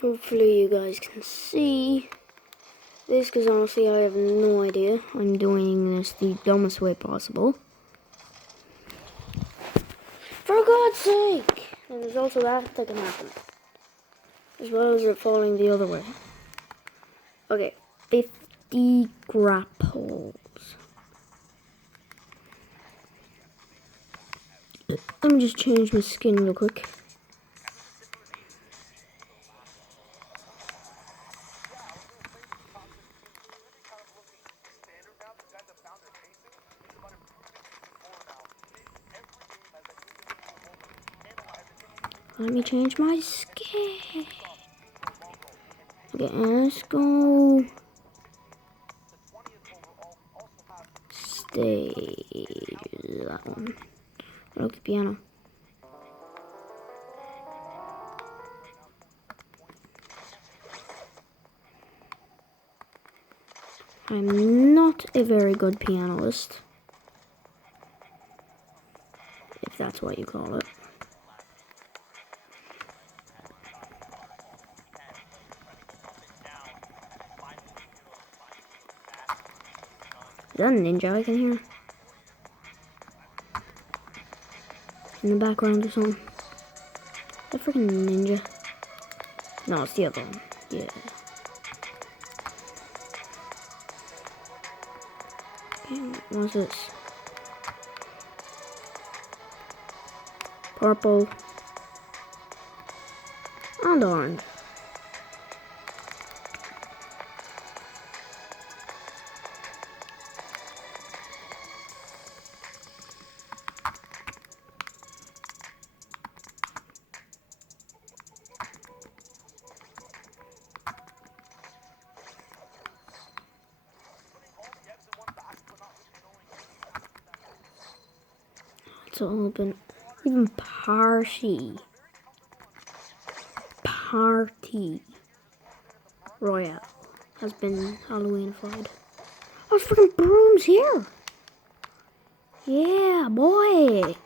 Hopefully you guys can see this, because honestly I have no idea. I'm doing this the dumbest way possible. For God's sake! And there's also that can happen. As well as it falling the other way. Okay, 50 grapples. Let me just change my skin real quick. Let me change my skin. Okay, let's go. Stage that one. Look, the piano. I'm not a very good pianist, if that's what you call it. Is that a ninja I can hear? In the background or something? That freaking ninja. No, it's the other one. Yeah. Okay, what's this? Purple. And orange. It's all been even party royale has been Halloweenified. Oh, there's freaking brooms here. Yeah, boy.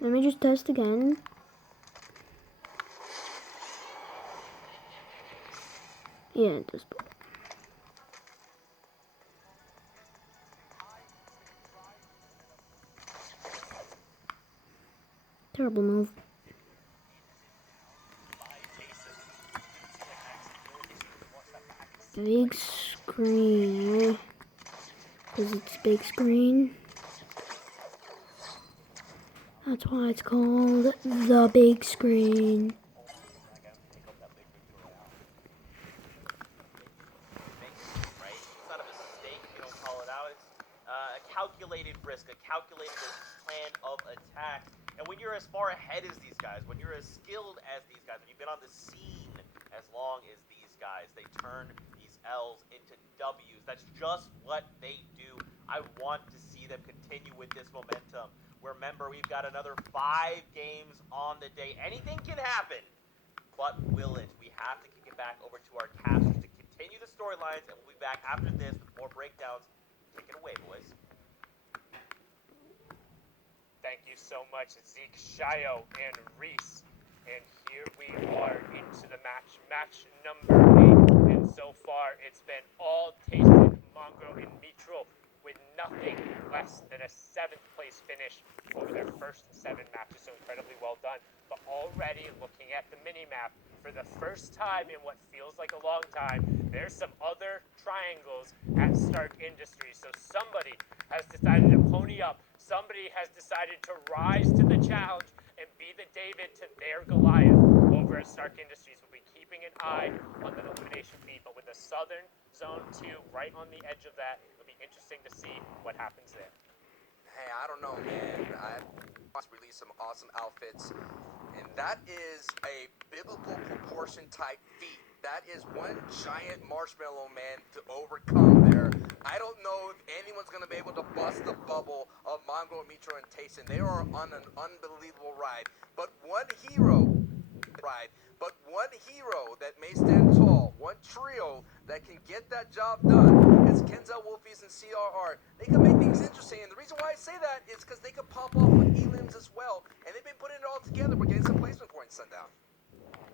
Let me just test again. Yeah, it does. Terrible move. Big screen. Because it's big screen. That's why it's called the big screen. Calculated risk, a calculated plan of attack. And when you're as far ahead as these guys, when you're as skilled as these guys, when you've been on the scene as long as these guys, they turn these L's into W's. That's just what they do. I want to see them continue with this momentum. Remember, we've got another 5 games on the day. Anything can happen, but will it? We have to kick it back over to our casters to continue the storylines, and we'll be back after this with more breakdowns. Take it away, boys. Thank you so much, Zeke, Shio, and Reese. And here we are into the match number 8. And so far, it's been all Tayson, Mongo, and Mitro with nothing less than a 7th place finish over their first 7 matches. So incredibly well done. But already looking at the mini-map, for the first time in what feels like a long time, there's some other triangles at Stark Industries. So somebody has decided to pony up. Somebody has decided to rise to the challenge and be the David to their Goliath over at Stark Industries. We'll be keeping an eye on the elimination feed, but with the Southern Zone 2 right on the edge of that. It'll be interesting to see what happens there. Hey, I don't know, man. I must release some awesome outfits, and that is a biblical proportion type feat. That is one giant marshmallow man to overcome there. I don't know if anyone's gonna be able to bust the bubble of Mongo, Mitro, and Tayson. They are on an unbelievable ride. But one hero that may stand tall, one trio that can get that job done is Kenzel, Wolfies, and CRR. They can make things interesting, and the reason why I say that is because they can pop off with elims as well, and they've been putting it all together. We're getting some placement points, Sundown.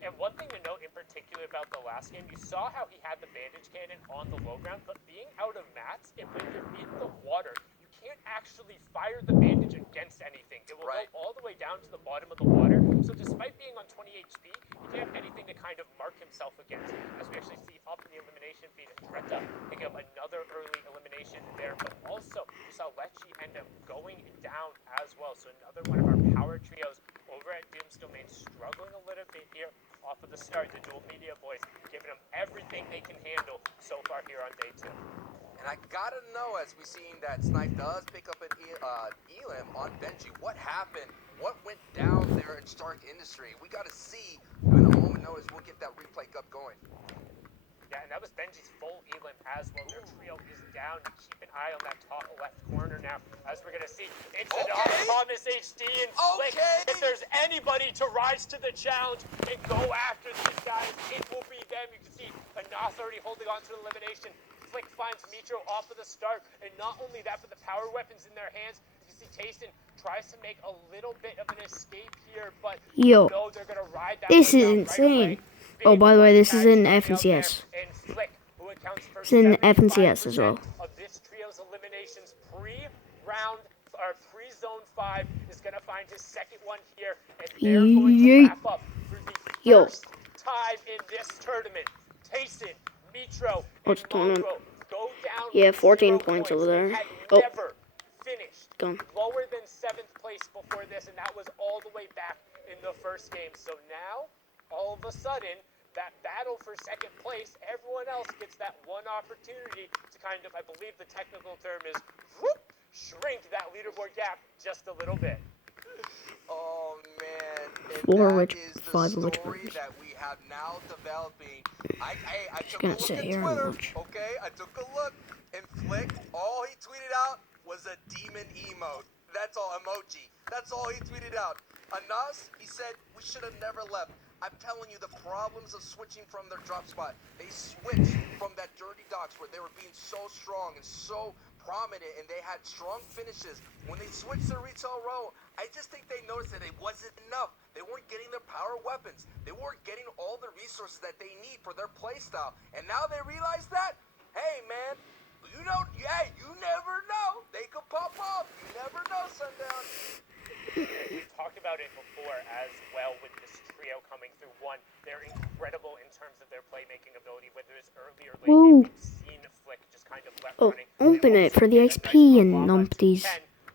And one thing to note in particular about the last game, you saw how he had the bandage cannon on the low ground, but being out of mats, and when you're in the water, you can't actually fire the bandage against anything. It will go all the way down to the bottom of the water. So despite being on 20 HP, he didn't have anything to kind of mark himself against. As we actually see up in the elimination feed, Dretta picking up another early elimination there, but also we saw Lecce end up going down as well. So another one of our power trios over at Doom's Domain struggling a little bit here off of the start. The dual media boys giving them everything they can handle so far here on day 2. And I gotta know, as we seen that Snipe does pick up an elim on Benji, what happened? What went down there in Stark Industry? We gotta see. In a moment notice, we'll get that replay up going. Yeah, and that was Benji's full elim as well. Their trio is down. Keep an eye on that top left corner now, as we're going to see. It's an Thomas HD and Flick. If there's anybody to rise to the challenge and go after these guys, it will be them. You can see Anath already holding on to the elimination. Flick finds Mitro off of the start, and not only that, but the power weapons in their hands. You can see Tayson tries to make a little bit of an escape here, but Yo, they're going to ride that this is one down insane. right away. Oh, by the way, this is in FNCS. It's in FNCS as well. Of this trio's eliminations pre-round or pre-zone 5 is going to find his second one here, and they're going to wrap up for the first time in this tournament. Tayson, Mitro, and Mongo go down. Yeah, 14 points over there. Never finished Done. lower than 7th place before this, and that was all the way back in the first game. So now, all of a sudden, that battle for second place, everyone else gets that one opportunity to kind of, I believe the technical term is, shrink that leaderboard gap just a little bit. Oh man, and that is the story that we have now developing. I took gonna a look sit at here and Twitter, watch. okay? I took a look, and Flick, all he tweeted out was a demon emote. That's all, emoji. That's all he tweeted out. Anas, he said, we should have never left. I'm telling you, the problems of switching from their drop spot. They switched from that dirty docks where they were being so strong and so prominent, and they had strong finishes. When they switched to retail row, I just think they noticed that it wasn't enough. They weren't getting their power weapons. They weren't getting all the resources that they need for their playstyle. And now they realize that, hey man, you never know. They could pop off. You never know, Sundown. We've talked about it before as well with this trio coming through. One, they're incredible in terms of their playmaking ability, whether it's early or late game. We've seen Flick just kind of left running. Open it for the XP and numpties.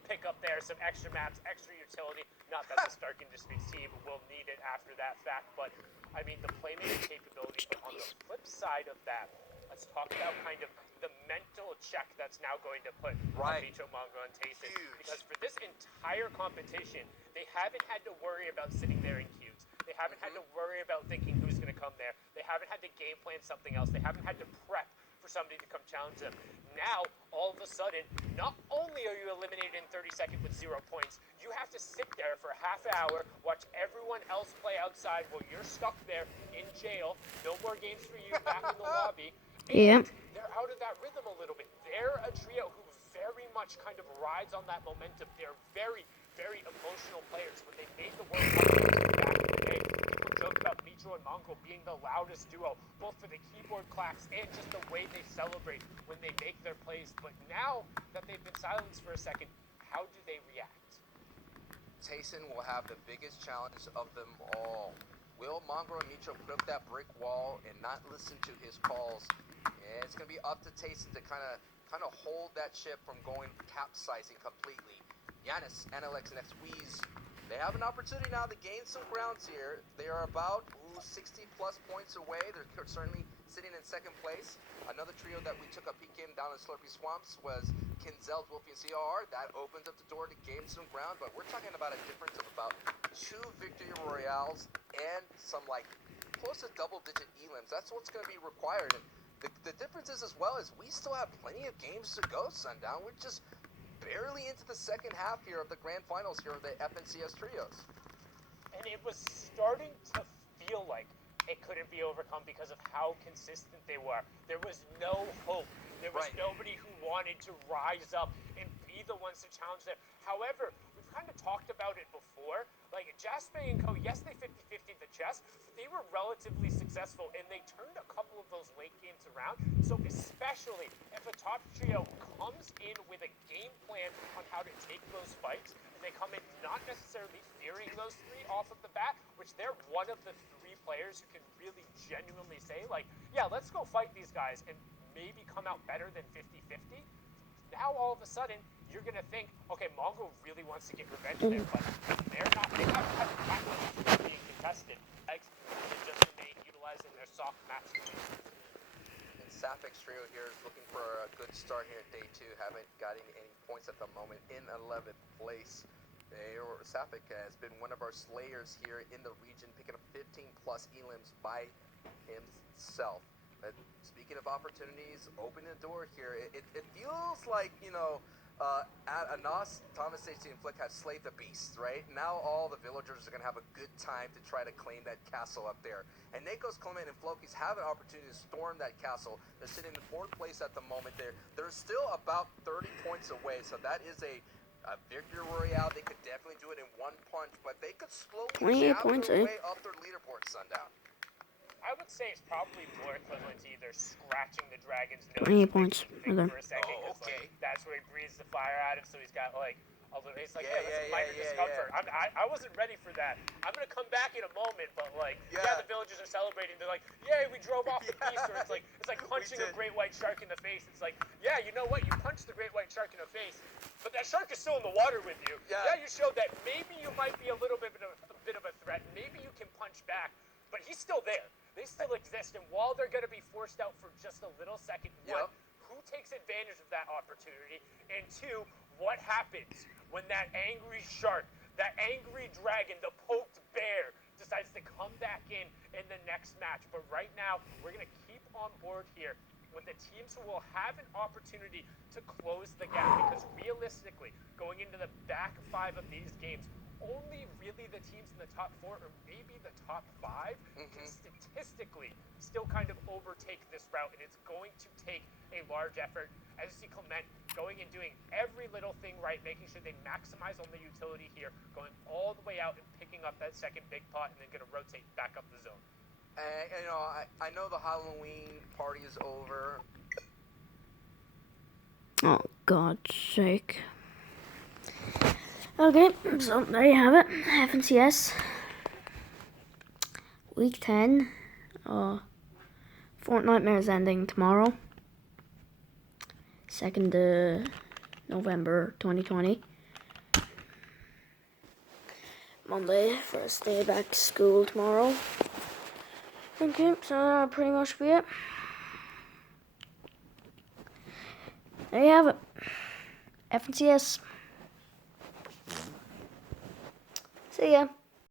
Pick up there some extra maps, extra utility. Not that the Stark Industries team will need it after that fact, but I mean the playmaking capability. But on the flip side of that, let's talk about kind of the mental check that's now going to put on Mitro, Mongo, and Tayson. Because for this entire competition, they haven't had to worry about sitting there in queues. They haven't had to worry about thinking who's going to come there. They haven't had to game plan something else. They haven't had to prep for somebody to come challenge them. Now, all of a sudden, not only are you eliminated in 30 seconds with 0 points, you have to sit there for a half hour, watch everyone else play outside while you're stuck there in jail. No more games for you back in the lobby. Yeah. They're out of that rhythm a little bit. They're a trio who very much kind of rides on that momentum. They're very, very emotional players. When they made the World Cup back in the day, people joke about Mitro and Mongo being the loudest duo, both for the keyboard clacks and just the way they celebrate when they make their plays. But now that they've been silenced for a second, how do they react? Tayson will have the biggest challenge of them all. Will Mongo and Mitro put up that brick wall and not listen to his calls? Yeah, it's going to be up to Tayson to kind of hold that ship from going capsizing completely. Giannis, Analex, and Xweez, they have an opportunity now to gain some grounds here. They are about 60 plus points away. They're certainly Sitting in second place, another trio that we took a peek in down in Slurpy Swamps was Kinzel's Wolfie and CR. That opens up the door to gain some ground, but we're talking about a difference of about 2 victory royales and some like close to double-digit elims. That's what's going to be required. And the difference is as well is we still have plenty of games to go, Sundown. We're just barely into the second half here of the grand finals here of the FNCS trios. And it was starting to feel like it couldn't be overcome because of how consistent they were. There was no hope. There was nobody who wanted to rise up and be the ones to challenge them. However, we've kind of talked about it before. Like, Jasper and Co., yes, they 50-50'd the chess. They were relatively successful, and they turned a couple of those late games around. So especially if a top trio comes in with a game plan on how to take those fights, and they come in not necessarily fearing those three off of the bat, which they're one of the 3 players who can really genuinely say, like, yeah, let's go fight these guys and maybe come out better than 50-50. Now all of a sudden, you're going to think, okay, Mongo really wants to get revenge there, but they haven't had the tackling being contested. They just remain utilizing their soft match points. And Sapphics trio here is looking for a good start here at day 2. Haven't gotten any points at the moment in 11th place. Sapphic has been one of our slayers here in the region, picking up 15 plus elims by himself. But speaking of opportunities, opening the door here, it feels like, you know, Anas, Thomas Stacey, and Flick have slayed the beast, right? Now all the villagers are going to have a good time to try to claim that castle up there. And Nakos, Clement, and Floki's have an opportunity to storm that castle. They're sitting in 4th place at the moment. They're still about 30 points away, so that is a victory royale. They could definitely do it in one punch, but they could slowly 28 jab points, their way up their leaderboard, Sundown. I would say it's probably more equivalent to either scratching the dragon's nose 28 points. for Okay. a second. Oh, 'Cause, okay. like, that's where he breathes the fire at him, so he's got like a little. It's like, Yeah, hey, that's a yeah, minor yeah, discomfort. I wasn't ready for that. I'm gonna come back in a moment, but like, yeah, Yeah. the villagers are celebrating. They're like, yay, we drove off the beast, or it's like punching a did. great white shark in the face. It's like, yeah, you know what? You punched the great white shark in the face, but that shark is still in the water with you. Yeah. You showed that maybe you might be a little bit of a threat. Maybe you can punch back, but he's still there. They still exist, and while they're going to be forced out for just a little second, one, who takes advantage of that opportunity, and 2, what happens when that angry shark, that angry dragon, the poked bear, decides to come back in the next match? But right now, we're going to keep on board here with the teams who will have an opportunity to close the gap, because realistically, going into the back 5 of these games, only really the teams in the top 4 or maybe the top 5 can statistically still kind of overtake this route, and it's going to take a large effort. As you see Clement going and doing every little thing right, making sure they maximize on the utility here, going all the way out and picking up that second big pot, and then going to rotate back up the zone. And, you know, I know the Halloween party is over. Oh, God's sake. Okay, so there you have it. FNCS. Week 10. Fortnightmare's ending tomorrow. 2nd November 2020. Monday, first day back to school tomorrow. Okay, so that'll pretty much be it. There you have it. FNCS. See ya.